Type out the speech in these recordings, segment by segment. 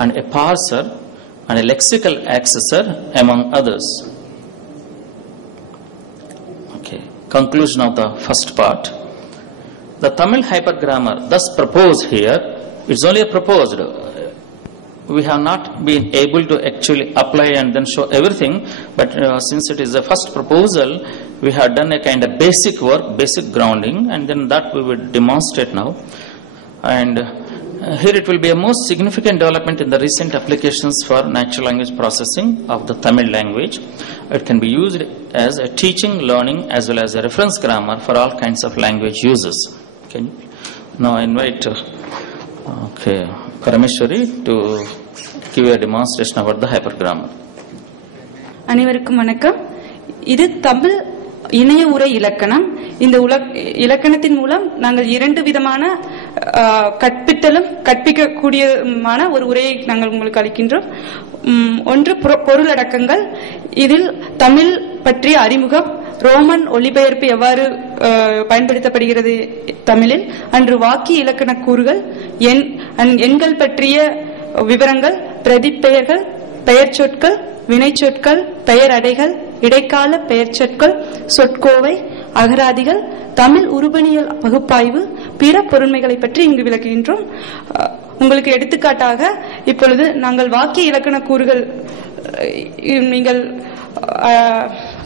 and a parser and a lexical accessor, among others. Okay. Conclusion of the first part. The Tamil hypergrammar thus proposed here, it's only a proposed. We have not been able to actually apply and then show everything, but since it is the first proposal, we have done a kind of basic work, basic grounding, and then that we will demonstrate now. And here it will be a most significant development in the recent applications for natural language processing of the Tamil language. It can be used as a teaching, learning, as well as a reference grammar for all kinds of language uses. Can you? Now I invite Parameshwari to give a demonstration about the hypergrammar. அனைவருக்கும் வணக்கம். இது தமிழ் இணைய உரை இலக்கணம். இந்த இலக்கணத்தின் மூலம் நாங்கள் இரண்டு விதமான கற்பித்தலும் கற்பிக்கக்கூடியமான ஒரு உரையை நாங்கள் உங்களுக்கு அளிக்கின்றோம். ஒன்று பொருளடக்கங்கள். இதில் தமிழ் பற்றிய அறிமுகம், ரோமன் ஒலிபெயர்ப்பு எவ்வாறு பயன்படுத்தப்படுகிறது தமிழில், அன்று வாக்கிய இலக்கண கூறுகள், எண்கள் பற்றிய விவரங்கள், பிரதிப்பெயர்கள், பெயர் சொற்கள், வினைச்சொற்கள், பெயர் அடைகள், இடைக்கால பெயர் சொற்கள், சொற்கோவை, அகராதிகள், தமிழ் உருபணியல் பகுப்பாய்வு, பிற பொருண்மைகளை பற்றி இங்கு விளக்குகின்றோம். உங்களுக்கு எடுத்துக்காட்டாக இப்பொழுது நாங்கள் வாக்கிய இலக்கண கூறுகள் நீங்கள்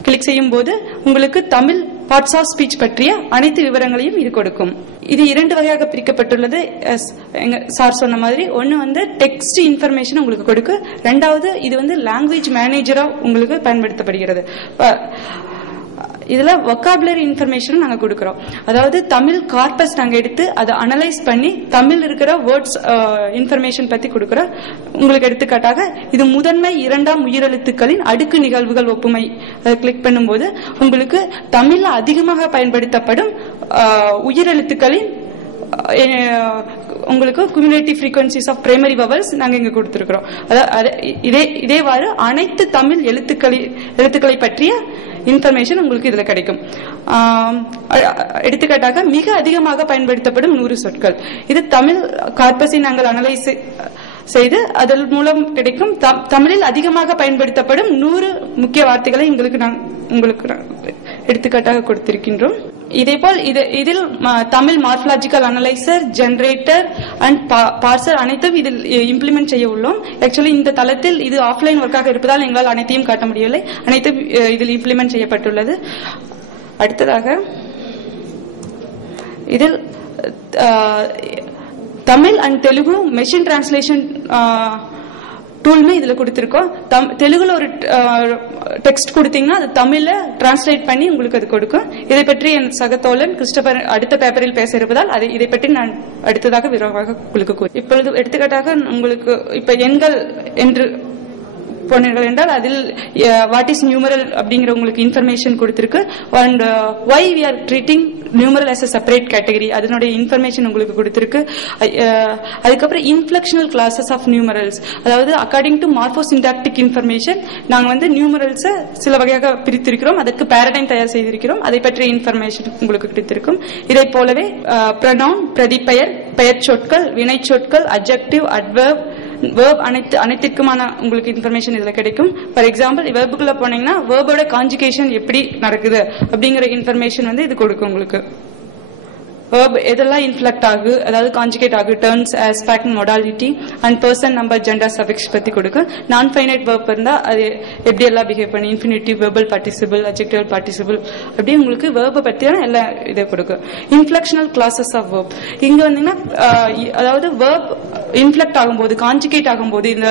கிளிக் செய்யும் போது உங்களுக்கு தமிழ் பார்ட்ஸ் ஆஃப் ஸ்பீச் பற்றிய அனைத்து விவரங்களையும் இது கொடுக்கும். இது இரண்டு வகையாக பிரிக்கப்பட்டுள்ளது. சார் சொன்ன மாதிரி ஒன்னு டெக்ஸ்ட் இன்ஃபர்மேஷன் உங்களுக்கு கொடுக்கு, ரெண்டாவது இது லாங்குவேஜ் மேனேஜரா உங்களுக்கு பயன்படுத்தப்படுகிறது. இதுல வொக்காபுலரி இன்ஃபர்மேஷன் நாங்க கொடுக்கிறோம். அதாவது தமிழ் கார்பஸ் நாங்க எடுத்து அதை அனலைஸ் பண்ணி தமிழ் இருக்கிற வேர்ட்ஸ் இன்ஃபர்மேஷன் பத்தி கொடுக்கிறோம். உங்களுக்கு எடுத்துக்காட்டாக இது முதன்மை இரண்டாம் உயிரெழுத்துக்களின் அடுக்கு நிகழ்வுகள் ஒப்புமை. அதை கிளிக் பண்ணும்போது உங்களுக்கு தமிழ்ல அதிகமாக பயன்படுத்தப்படும் உயிரெழுத்துக்களின் உங்களுக்கு cumulative frequencies of primary vowels நாங்க இங்க கொடுத்திருக்கிறோம். இதேவாறு அனைத்து தமிழ் எழுத்துக்களை பற்றிய இன்ஃபர்மேஷன் உங்களுக்கு இதுல கிடைக்கும். எடுத்துக்காட்டாக மிக அதிகமாக பயன்படுத்தப்படும் 100 சொற்கள். இது தமிழ் கார்பஸை நாங்கள் அனலைஸ் செய்து அதன் மூலம் கிடைக்கும் தமிழில் அதிகமாக பயன்படுத்தப்படும் 100 முக்கிய வார்த்தைகளை உங்களுக்கு எடுத்துக்காட்டாக கொடுத்திருக்கின்றோம். இதேபோல் இதில் Tamil morphological analyser, generator and parser அனைத்தும் இதில் இம்ப்ளிமெண்ட் செய்ய உள்ளோம். ஆக்சுவலி இந்த தளத்தில் இது ஆஃப்லைன் ஒர்க்காக இருப்பதால் எங்களால் அனைத்தையும் காட்ட முடியவில்லை. அனைத்தும் இதில் இம்ப்ளிமெண்ட் செய்யப்பட்டுள்ளது. அடுத்ததாக இதில் Tamil and Telugu machine translation டூல்மே இதுல கொடுத்திருக்கோம். தெலுங்குல ஒரு டெக்ஸ்ட் கொடுத்தீங்கன்னா அது தமிழ்ல டிரான்ஸ்லேட் பண்ணி உங்களுக்கு அது கொடுக்கும். இதை பற்றி என் சகதோழன் கிறிஸ்டபர் அடுத்த பேப்பரில் பேச இருப்பதால் இதை பற்றி நான் அடுத்ததாக விரைவாக உங்களுக்கு கூறி. இப்பொழுது எடுத்துக்காட்டாக உங்களுக்கு இப்ப எண்கள் என்று போனீர்கள் என்றால் அதில் வாட் இஸ் நியூமரல் அப்படிங்கிற உங்களுக்கு இன்ஃபர்மேஷன் கொடுத்திருக்கு. And why we are treating numeral as a separate category அதனுடைய இன்ஃபர்மேஷன் உங்களுக்கு கொடுத்திருக்கு. அதுக்கப்புறம் இன்ஃபிளெக்ஷனல் கிளாஸஸ் ஆஃப் நியூமரல்ஸ், அதாவது அக்கார்டிங் டு மார்போசிண்டாக்டிக் இன்ஃபர்மேஷன் நாங்க நியூமரல்ஸ் சில வகையாக பிரித்திருக்கிறோம். அதற்கு பேரடைம் தயார் செய்திருக்கிறோம். அதை பற்றிய இன்ஃபர்மேஷன் உங்களுக்கு கிடைத்திருக்கும். இதை போலவே ப்ரொனவுன், பிரதிப்பெயர், பெயர் சொற்கள், வினை சொற்கள், அட்ஜெக்டிவ், அட்வர்ப், வேர்ப் அனைத்திற்குமான உங்களுக்கு இன்ஃபர்மேஷன் இதுல கிடைக்கும். ஃபார் எக்ஸாம்பிள் வேர்புக்குள்ள போனீங்கன்னா வேர்போட கான்ஜுகேஷன் எப்படி நடக்குது அப்படிங்கிற இன்ஃபர்மேஷன் இது கொடுக்கும் உங்களுக்கு. verb எதெல்லாம் இன்ஃப்ளெக்ட் ஆகு, அதாவது கான்ஜுகேட் ஆகு, turns, aspect, modality and person, number, gender, suffix பத்தி கொடுக்கும். நான் ஃபைனைட் verb இருந்தா அது எப்படி எல்லாம் பிஹேவ் பண்ணி, infinitive, verbal participle, adjective participle அப்படி உங்களுக்கு verb பத்தியான எல்லா இதை கொடுக்கும். இன்ஃப்ளெக்ஷனல் கிளாஸஸ் ஆஃப் verb இங்க வந்தீங்கன்னா அதாவது verb இன்ஃப்ளெக்ட் ஆகும்போது, கான்ஜுகேட் ஆகும்போது இந்த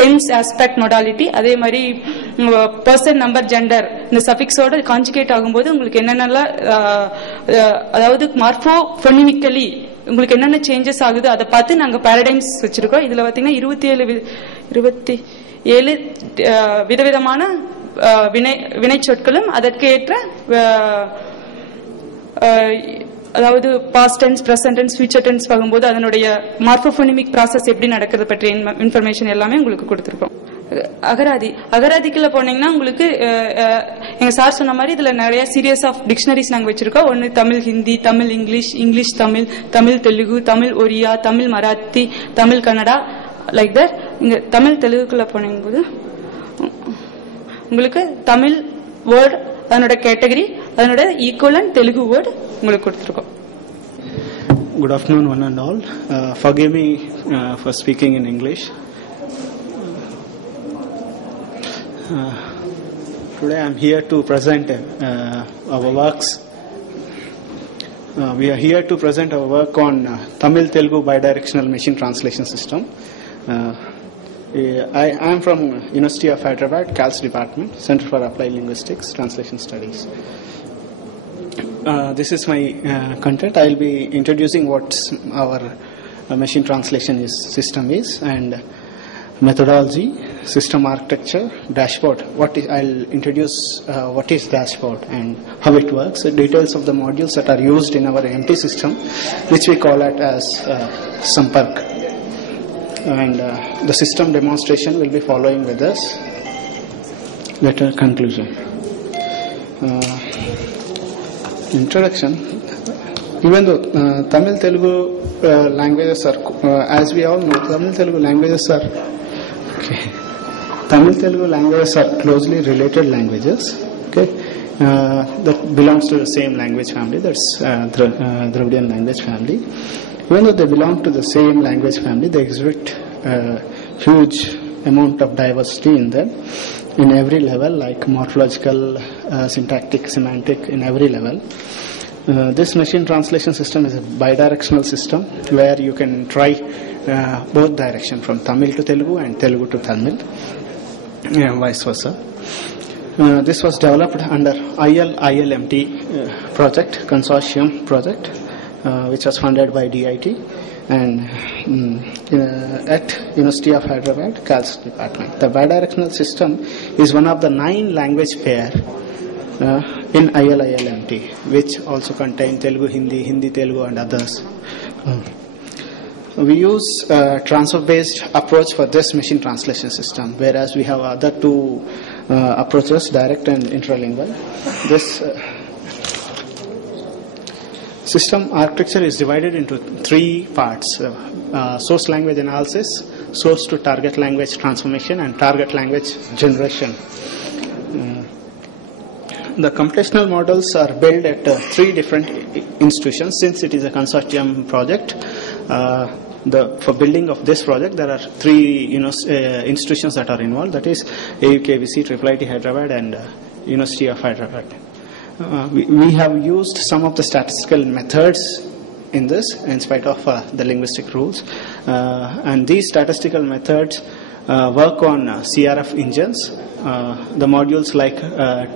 டென்ஸ், ஆஸ்பெக்ட், மொடாலிட்டி, அதே மாதிரி பர்சன், நம்பர், ஜெண்டர் இந்த சஃபிக்ஸோட கான்ஜுகேட் ஆகும்போது உங்களுக்கு என்னென்னலாம் அதாவது மார்போஃபோனிமிக்கலி உங்களுக்கு என்னென்ன சேஞ்சஸ் ஆகுது அதை பார்த்து நாங்க பாரடைம்ஸ் வச்சிருக்கோம். இதுல பாத்தீங்கன்னா 27 விதவிதமான வினை சொற்களும் அதற்கு ஏற்ற அதாவது past tense, present tense, future tense பார்க்கும்போது அதனுடைய மார்போஃபோனிமிக் ப்ராசஸ் எப்படி நடக்கிறது பற்றிய இன்ஃபர்மேஷன் எல்லாமே உங்களுக்கு கொடுத்திருக்கோம். அகராதிக்குள்ள போனீங்கன்னா உங்களுக்கு எங்க சார் சொன்ன மாதிரி இதுல நிறைய சீரியஸ் ஆஃப் டிக்ஷனரிஸ் நாங்க வச்சிருக்கோம். ஒன்னு தமிழ் ஹிந்தி, தமிழ் இங்கிலீஷ், இங்கிலீஷ் தமிழ், தமிழ் தெலுங்கு, தமிழ் ஒரியா, தமிழ் மராத்தி, தமிழ் கன்னடா லைக் தட் இங்க தமிழ் தெலுங்குக்குள்ள போனீங்க உங்களுக்கு தமிழ் வேர்ட் அதனோட கேட்டகரி அதனோட ஈக்குவலன்ட் தெலுங்கு வேர்ட் உங்களுக்கு கொடுத்துருக்கோம். Good afternoon, one and all. Forgive me for speaking in English. Today I am here to present our works. We are here to present our work on Tamil Telugu bidirectional machine translation system. I am from University of Hyderabad, CALS Department, Center for Applied Linguistics, Translation Studies. This is my content. I will be introducing what our machine translation system is, and methodology, system architecture, dashboard. I'll introduce what is dashboard and how it works, the details of the modules that are used in our MT system, which we call it as Sampark. And the system demonstration will be following with this. Later conclusion. Introduction. Even though Tamil Telugu languages are, as we all know, Tamil Telugu languages are closely related languages. Okay, that belongs to the same language family. That's Dravidian language family. Even though they belong to the same language family, they exhibit huge amount of diversity in them, in every level, like morphological, syntactic, semantic, in every level. This machine translation system is a bidirectional system where you can try both direction, from Tamil to Telugu and Telugu to Tamil, and vice versa. This was developed under ILMT project, consortium project, which was funded by DIT and at University of Hyderabad, CALS Department. The bidirectional system is one of the 9 language pair in ILMT, which also contain Telugu, Hindi Telugu and others. We use transfer-based approach for this machine translation system, whereas we have other 2 approaches, direct and intralingual. This system architecture is divided into 3 parts: source language analysis, source to target language transformation, and target language generation. The computational models are built at 3 different institutions. Since it is a consortium project, for building of this project, there are 3 institutions that are involved. That is AUKVC, IIIT Hyderabad, and University of Hyderabad. We have used some of the statistical methods in this, in spite of the linguistic rules, and these statistical methods work on CRF engines. The modules like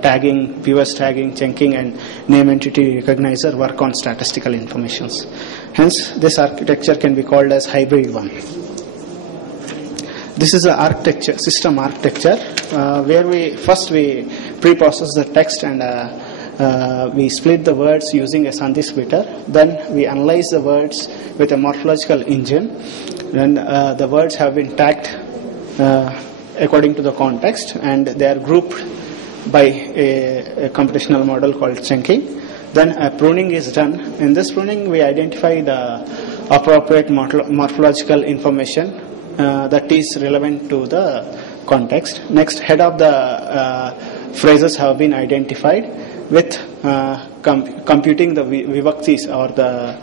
tagging, viewers tagging, chunking, and name entity recognizer work on statistical informations. Hence, this architecture can be called as hybrid one. This is the architecture, system architecture, where we pre-process the text and we split the words using a Sandhi splitter. Then we analyze the words with a morphological engine. Then the words have been tagged according to the context, and they are grouped by a computational model called chunking. Then a pruning is done. In this pruning, we identify the appropriate morphological information that is relevant to the context. Next, head of the phrases have been identified with computing the vibhaktis or the